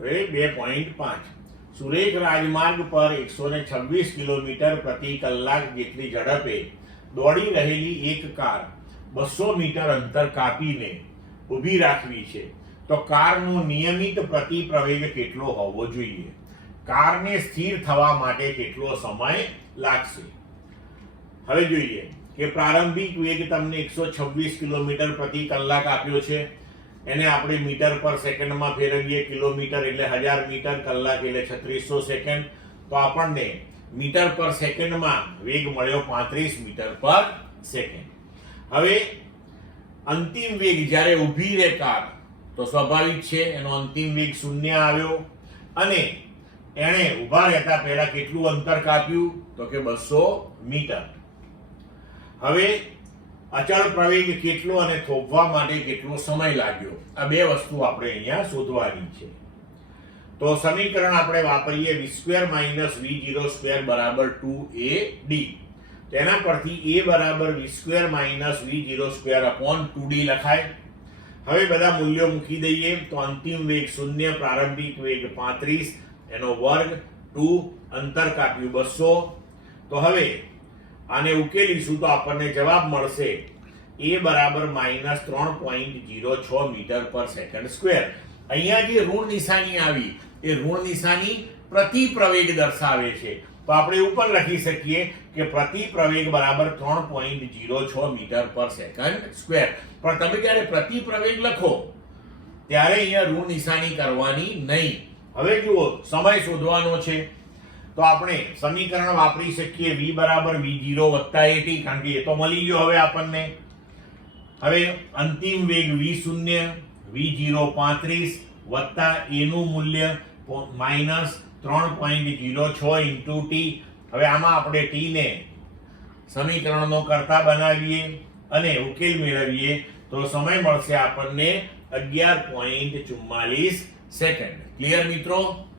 હવે 2.5 સુરેખ રાજમાર્ગ પર 126 કિલોમીટર પ્રતિ કલાક જેટલી ઝડપે દોડી રહેલી એક કાર 200 મીટર અંતર કાપીને ઊભી રાખવી છે તો કારનો નિયમિત પ્રતિ પ્રવેગ કેટલો હોવો જોઈએ? કારને સ્થિર થવા માટે કેટલો સમય લાગશે? હવે જોઈએ કે પ્રારંભિક વેગ તમને 126 કિલોમીટર પ્રતિ કલાક આપ્યો છે, એને આપણે મીટર પર સેકન્ડમાં ફેરવીએ, કિલોમીટર એટલે 1000 મીટર, કલાક એટલે 3600 સેકન્ડ, તો આપણને મીટર પર સેકન્ડમાં વેગ મળ્યો 35 મીટર પર સેકન્ડ. હવે અંતિમ વેગ જ્યારે ઊભી રહે કાર તો સ્વાભાવિક છે એનો અંતિમ વેગ 0 આવ્યો અને એણે ઊભા રહેતા પહેલા કેટલું અંતર કાપ્યું તો કે 200 મીટર. હવે અચળ પ્રવેગ કેટલો અને થોભવા માટે કેટલો સમય લાગ્યો, આ બે વસ્તુ આપણે અહીંયા શોધવાની છે. તો સમીકરણ આપણે વાપરીએ v² v0² બરાબર 2ad. તેના પરથી a બરાબર v² v0² અપોન 2d લખાય. હવે બધા મૂલ્યો મૂકી દઈએ તો અંતિમ વેગ 0, પ્રારંભિક વેગ 35, એનો વર્ગ 2, અંતર કાપ્યું 200. તો હવે આને ઉકેલીશું તો આપણને જવાબ મળશે a બરાબર -3.06 મીટર પર સેકન્ડ સ્ક્વેર. અહીંયા જે ઋણ નિશાની આવી એ ઋણ નિશાની પ્રતિ પ્રવેગ દર્શાવે છે, તો આપણે એવું પણ લખી શકીએ કે પ્રતિ પ્રવેગ બરાબર 3.06 મીટર પર સેકન્ડ સ્ક્વેર. પણ તમે જ્યારે પ્રતિ પ્રવેગ લખો ત્યારે અહીંયા ઋણ નિશાની કરવાની નહીં. હવે જુઓ, સમય શોધવાનો છે તો આપણે સમીકરણ વાપરી શકીએ v બરાબર v0 વત્તા at, કારણ કે એ તો મળી ગયો હવે આપણને. હવે અંતિમ વેગ v0 v0 વત્તા a નું મૂલ્ય -3.06 ઇન્ટુ t. હવે આમાં આપણે t ને સમીકરણનો કર્તા બનાવીએ અને ઉકેલ મેળવીએ તો સમય મળશે આપણને 11.44 સેકન્ડ. ક્લિયર મિત્રો?